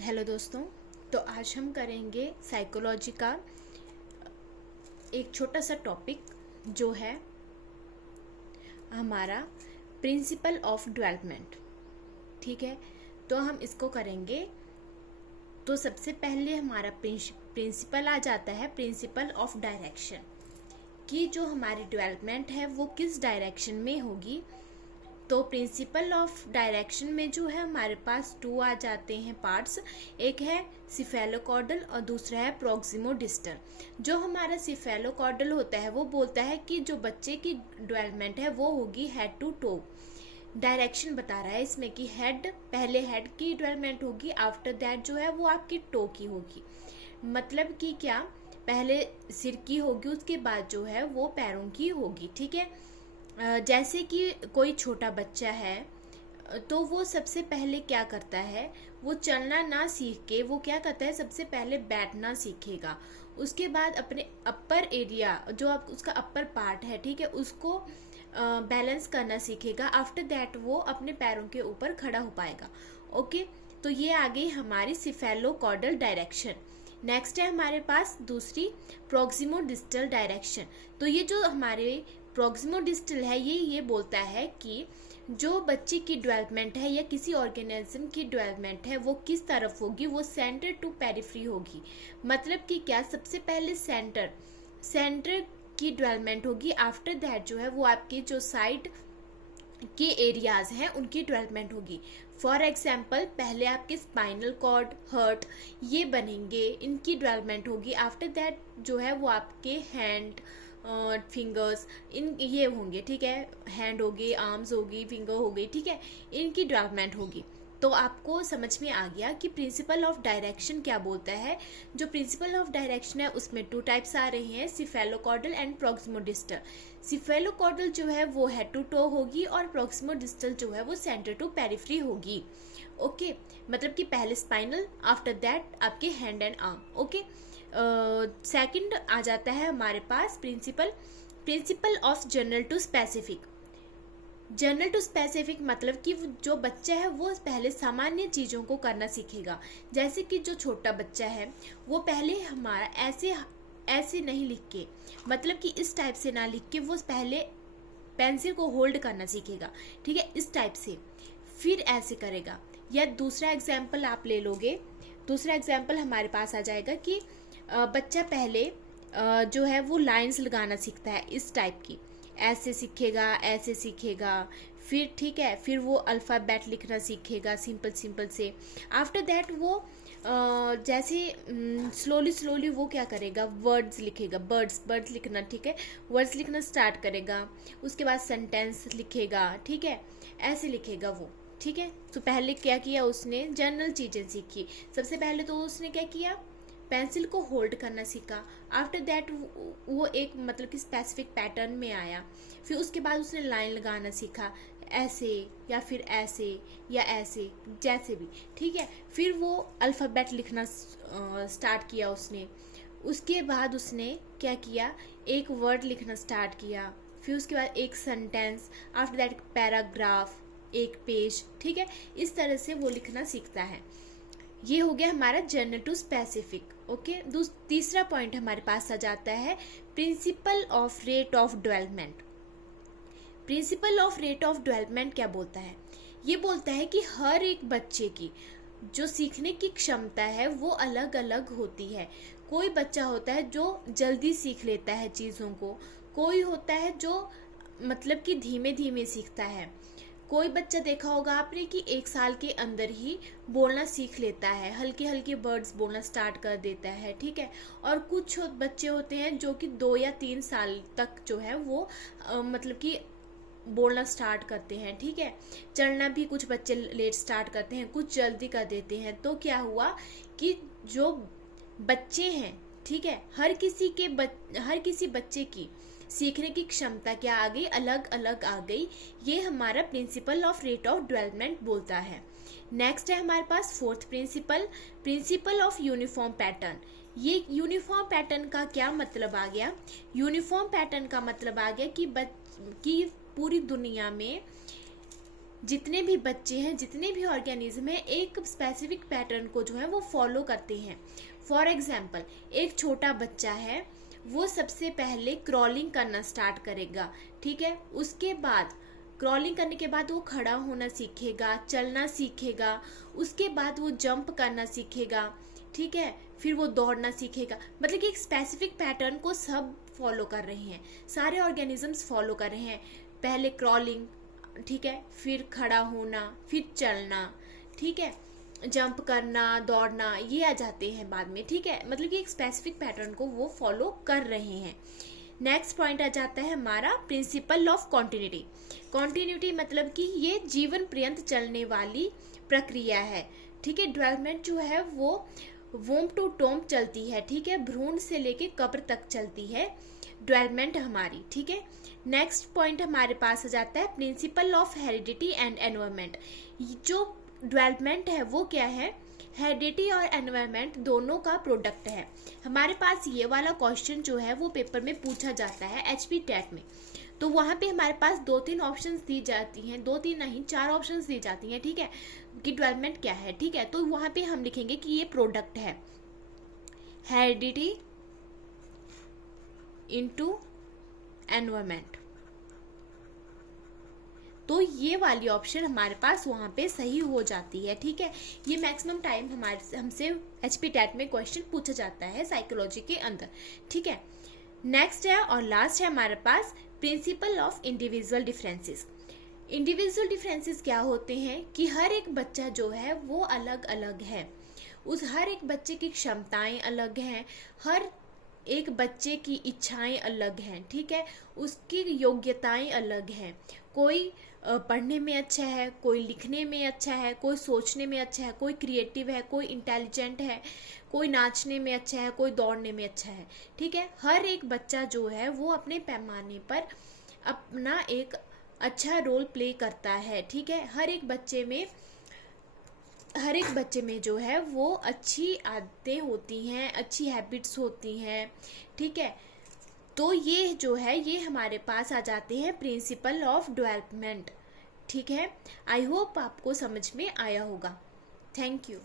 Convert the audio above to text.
Hello दोस्तों। तो आज हम करेंगे साइकोलॉजी का एक छोटा सा टॉपिक जो है हमारा प्रिंसिपल ऑफ डेवलपमेंट। ठीक है, तो हम इसको करेंगे। तो सबसे पहले हमारा प्रिंसिपल आ जाता है प्रिंसिपल ऑफ डायरेक्शन, कि जो हमारी डेवलपमेंट है वो किस डायरेक्शन में होगी। तो प्रिंसिपल ऑफ डायरेक्शन में जो है हमारे पास टू आ जाते हैं पार्ट्स। एक है सिफेलोकॉर्डल और दूसरा है प्रोक्सिमोडिस्टल। जो हमारा सिफेलोकॉर्डल होता है वो बोलता है कि जो बच्चे की डेवलपमेंट है वो होगी हेड टू टो। डायरेक्शन बता रहा है इसमें कि पहले हेड की डेवलपमेंट होगी, आफ्टर दैट जो है वो आपकी टो की होगी। मतलब कि क्या, पहले सिर की होगी, उसके बाद जो है वो पैरों की होगी। ठीक है, जैसे कि कोई छोटा बच्चा है तो वो सबसे पहले क्या करता है, वो चलना ना सीख के वो क्या करता है, सबसे पहले बैठना सीखेगा। उसके बाद अपने अपर एरिया जो आप उसका अपर पार्ट है, ठीक है, उसको बैलेंस करना सीखेगा। आफ्टर दैट वो अपने पैरों के ऊपर खड़ा हो पाएगा। ओके, तो ये आ गई हमारी सिफेलोकॉर्डल डायरेक्शन। नेक्स्ट है हमारे पास दूसरी प्रोक्सिमोडिस्टल डायरेक्शन। तो ये जो हमारे प्रोक्सिमोडिस्टल है ये बोलता है कि जो बच्चे की डेवलपमेंट है या किसी ऑर्गेनिज्म की डेवलपमेंट है वो किस तरफ होगी, वो सेंटर टू पेरिफेरी होगी। मतलब कि क्या, सबसे पहले सेंटर की डेवलपमेंट होगी, आफ्टर दैट जो है वो आपकी जो साइड के एरियाज हैं उनकी डेवलपमेंट होगी। फॉर एग्जाम्पल, पहले आपके स्पाइनल कॉर्ड, हर्ट ये बनेंगे, इनकी डेवलपमेंट होगी। आफ्टर दैट जो है वो आपके हैंड, फिंगर्स, इन ये होंगे। ठीक है, हैंड होगी, आर्म्स होगी, फिंगर हो गई। ठीक है, इनकी डेवलपमेंट होगी। तो आपको समझ में आ गया कि प्रिंसिपल ऑफ डायरेक्शन क्या बोलता है। जो प्रिंसिपल ऑफ डायरेक्शन है उसमें टू टाइप्स आ रहे हैं, सिफेलोकॉर्डल एंड प्रोक्सिमोडिस्टल। सिफेलोकॉर्डल जो है वो हेड टू टो होगी और प्रोक्सिमोडिस्टल जो है वो सेंटर टू पेरिफेरी होगी। ओके, मतलब कि पहले स्पाइनल, आफ्टर दैट आपके hand and arm. Okay, second आ जाता है हमारे पास principle of general to specific. General to specific मतलब कि जो बच्चा है वो पहले सामान्य चीज़ों को करना सीखेगा। जैसे कि जो छोटा बच्चा है वो पहले हमारा ऐसे नहीं लिख के, मतलब कि इस टाइप से ना लिख के, वो पहले पेंसिल को होल्ड करना सीखेगा। ठीक है, इस टाइप से, फिर ऐसे करेगा। या दूसरा एग्जाम्पल आप ले लोगे, दूसरा एग्जाम्पल हमारे पास आ जाएगा कि बच्चा पहले जो है वो लाइंस लगाना सीखता है, इस टाइप की, ऐसे सीखेगा। फिर ठीक है, फिर वो अल्फ़ाबेट लिखना सीखेगा सिंपल से। आफ्टर दैट वो जैसे स्लोली वो क्या करेगा, वर्ड्स लिखेगा, बर्ड्स लिखना। ठीक है, वर्ड्स लिखना स्टार्ट करेगा। उसके बाद सेंटेंस लिखेगा। ठीक है, ऐसे लिखेगा वो। ठीक है, तो पहले क्या किया उसने, जनरल चीज़ें सीखी। सबसे पहले तो उसने क्या किया, पेंसिल को होल्ड करना सीखा। आफ्टर दैट वो एक मतलब कि स्पेसिफिक पैटर्न में आया। फिर उसके बाद उसने लाइन लगाना सीखा, ऐसे या फिर ऐसे या ऐसे, जैसे भी। ठीक है, फिर वो अल्फ़ाबेट लिखना स्टार्ट किया उसने। उसके बाद उसने क्या किया, एक वर्ड लिखना स्टार्ट किया। फिर उसके बाद एक सेंटेंस, आफ्टर दैट पैराग्राफ, एक पेज। ठीक है, इस तरह से वो लिखना सीखता है। ये हो गया हमारा जनरल टू स्पेसिफिक। ओके, तीसरा पॉइंट हमारे पास आ जाता है principal of rate of development. Principal of rate of development क्या बोलता है, ये बोलता है कि हर एक बच्चे की जो सीखने की क्षमता है वो अलग अलग होती है। कोई बच्चा होता है जो जल्दी सीख लेता है चीज़ों को, कोई होता है जो मतलब कि धीमे धीमे सीखता है। कोई बच्चा देखा होगा आपने कि 1 साल के अंदर ही बोलना सीख लेता है, हल्के हल्के वर्ड्स बोलना स्टार्ट कर देता है। ठीक है, और कुछ बच्चे होते हैं जो कि 2 या 3 साल तक जो है वो मतलब कि बोलना स्टार्ट करते हैं। ठीक है, चलना भी कुछ बच्चे लेट स्टार्ट करते हैं, कुछ जल्दी कर देते हैं। तो क्या हुआ कि जो बच्चे हैं, ठीक है, हर किसी बच्चे की सीखने की क्षमता क्या आ गई, अलग अलग आ गई। ये हमारा principle of rate of development बोलता है। नेक्स्ट है हमारे पास fourth principle of uniform pattern. ये यूनिफॉर्म पैटर्न का क्या मतलब आ गया, यूनिफॉर्म पैटर्न का मतलब आ गया कि पूरी दुनिया में जितने भी बच्चे हैं, जितने भी ऑर्गेनिज्म हैं, एक स्पेसिफिक पैटर्न को जो है वो फॉलो करते हैं। फॉर एग्जाम्पल, एक छोटा बच्चा है, वो सबसे पहले क्रॉलिंग करना स्टार्ट करेगा, ठीक है। उसके बाद क्रॉलिंग करने के बाद वो खड़ा होना सीखेगा, चलना सीखेगा, उसके बाद वो जंप करना सीखेगा, ठीक है, फिर वो दौड़ना सीखेगा। मतलब कि एक स्पेसिफिक पैटर्न को सब फॉलो कर रहे हैं, सारे ऑर्गेनिजम्स फॉलो कर रहे हैं। पहले क्रॉलिंग, ठीक है, फिर खड़ा होना, फिर चलना, ठीक है, जंप करना, दौड़ना, ये आ जाते हैं बाद में, ठीक है। मतलब कि एक स्पेसिफिक पैटर्न को वो फॉलो कर रहे हैं। नेक्स्ट पॉइंट आ जाता है हमारा प्रिंसिपल ऑफ कॉन्टिन्यूटी। कॉन्टिन्यूटी मतलब कि ये जीवन पर्यंत चलने वाली प्रक्रिया है, ठीक है। डेवलपमेंट जो है वो वोम टू टोम चलती है, ठीक है, भ्रूण से लेके कब्र तक चलती है डेवलपमेंट हमारी, ठीक है। नेक्स्ट पॉइंट हमारे पास आ जाता है principle of heredity and environment. जो डेवलपमेंट है वो क्या है, हेरिडिटी और एनवायरमेंट दोनों का प्रोडक्ट है। हमारे पास ये वाला क्वेश्चन जो है वो पेपर में पूछा जाता है एचपी टेट में। तो वहाँ पे हमारे पास 2-3 ऑप्शंस दी जाती हैं, 2-3 नहीं 4 ऑप्शंस दी जाती हैं, ठीक है, कि डेवलपमेंट क्या है, ठीक है। तो वहाँ पे हम लिखेंगे कि ये प्रोडक्ट है, हेरिडिटी इनटू एनवायरमेंट। तो ये वाली ऑप्शन हमारे पास वहाँ पे सही हो जाती है, ठीक है। ये मैक्सिमम टाइम हमसे एचपी टेट में क्वेश्चन पूछा जाता है साइकोलॉजी के अंदर, ठीक है। नेक्स्ट है और लास्ट है हमारे पास principle of individual differences. Individual differences क्या होते हैं कि हर एक बच्चा जो है वो अलग अलग है, उस हर एक बच्चे की क्षमताएं अलग हैं, हर एक बच्चे की इच्छाएं अलग हैं, ठीक है, उसकी योग्यताएं अलग हैं। कोई पढ़ने में अच्छा है, कोई लिखने में अच्छा है, कोई सोचने में अच्छा है, कोई क्रिएटिव है, कोई इंटेलिजेंट है, कोई नाचने में अच्छा है, कोई दौड़ने में अच्छा है, ठीक है। हर एक बच्चा जो है वो अपने पैमाने पर अपना एक अच्छा रोल प्ले करता है, ठीक है। हर एक बच्चे में जो है वो अच्छी आदतें होती हैं, अच्छी हैबिट्स होती हैं, ठीक है। तो ये जो है ये हमारे पास आ जाते हैं प्रिंसिपल ऑफ डेवलपमेंट, ठीक है। आई होप आपको समझ में आया होगा। Thank you.